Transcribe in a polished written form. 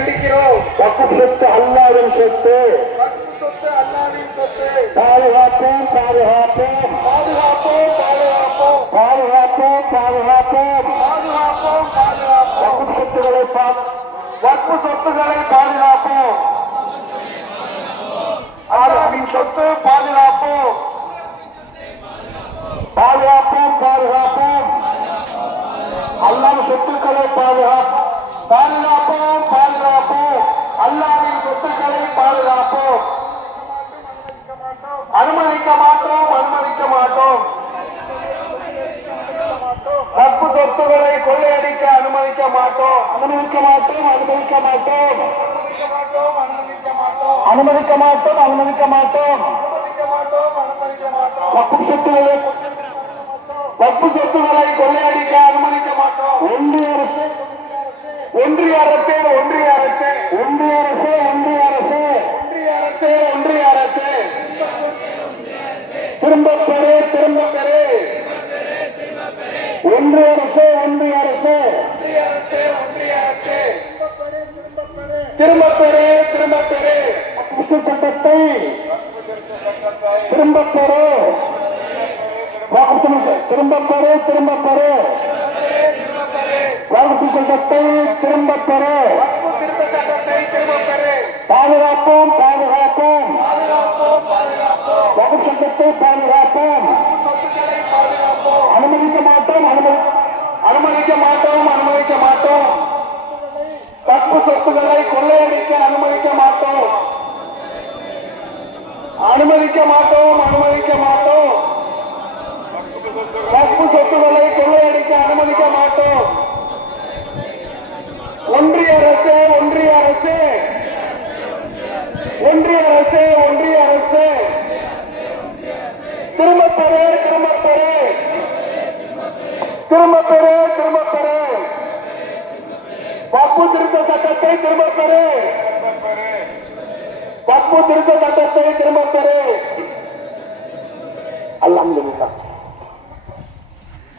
கண்டிக்கிறோம். வக்ஃப் சொத்து அல்லாவின் சொத்து, வக்ஃப் சொத்து அல்லாஹ்வின் சொத்து. பாதுகாப்போம் பாதுகாப்போம் பாதுகாப்போம் பாதுகாப்போம் பாதுகாப்போம் பாதுகாப்போம். பாதுகாப்போம் பாதுகாப்போம். வக்ஃப் சொத்துக்களை வக்ஃப் சொத்துக்களை பாதுகாப்போம். அல்லாஹ்வின் சொத்து பாதுகாப்போம். பாதுகாப்போம் பாதுகாப்போம். அல்லாஹ் சொத்துக்களை பாதுகாப்போம் பாதுகாப்போம் பாதுகாப்போம். அல்லாஹ்வின் சொத்துக்களை பாதுகாப்போம். அனுமதிக்க மாட்டோம் அனுமதிக்க மாட்டோம். வக்ஃப் சொத்துக்களை கொள்ளையடிக்க அனுமதிக்க மாட்டோம். அனுமதிக்க மாட்டோம் அனுமதிக்க மாட்டோம் அனுமதிக்க மாட்டோம் அனுமதிக்க மாட்டோம். அனுமதிக்க மாட்டோம் அனுமதிக்க மாட்டோம். வக்ஃப் சொத்துக்களை கொள்ளையடிக்க அனுமதிக்க மாட்டோம். ஒன்றிய அரசு ஒன்றிய அரசே ஒன்றிய அரசே ஒன்றிய அரசு ஒன்றிய அரசு ஒன்றிய அரசே ஒன்றிய அரசே திரும்ப பெறு திரும்ப பெறு. ஒன்றிய அரசு ஒன்றிய அரசு ஒன்றிய அரசே ஒன்றிய அரசே திரும்ப பெறு திரும்ப பெறு. வக்ஃப் சட்டத்தை திரும்ப பெறு. திரும்ப பெறு திரும்ப பெறு. வக்ஃப் சட்டத்தை திரும்ப பெறு. வக்ஃப் திருத்த சட்டத்தை திரும்ப பெறு. பாதுகாப்போம் பாதுகாப்போம். பாதுகாப்போம் பாதுகாப்போம். வக்ஃப் சட்டத்தை பாதுகாப்போம். சொத்துக்களை பாதுகாப்போம். அனுமதிக்க மாட்டோம் அனுமதிக்க மாட்டோம் அனுமதிக்க மாட்டோம். வக்ஃப் சொத்துக்களை கொள்ளையடிக்க அனுமதிக்க மாட்டோம். அனுமதிக்க மாட்டோம் அனுமதிக்க மாட்டோம். வக்ஃப் சொத்துக்களை கொள்ளையடிக்க அனுமதிக்க மாட்டோம். ஒன்றிய அரசு ஒன்றிய அரசு ஒன்றிய அரசு ஒன்றிய அரசு திரும்ப பெறு திரும்ப பெறு. திரும்ப பெறு திரும்ப பெறு. வக்ஃப் திருத்த சட்டத்தை திரும்ப பெறு. வக்ஃப் திருத்த சட்டத்தை திரும்ப பெறு. அல்ஹம்துலில்லாஹ்.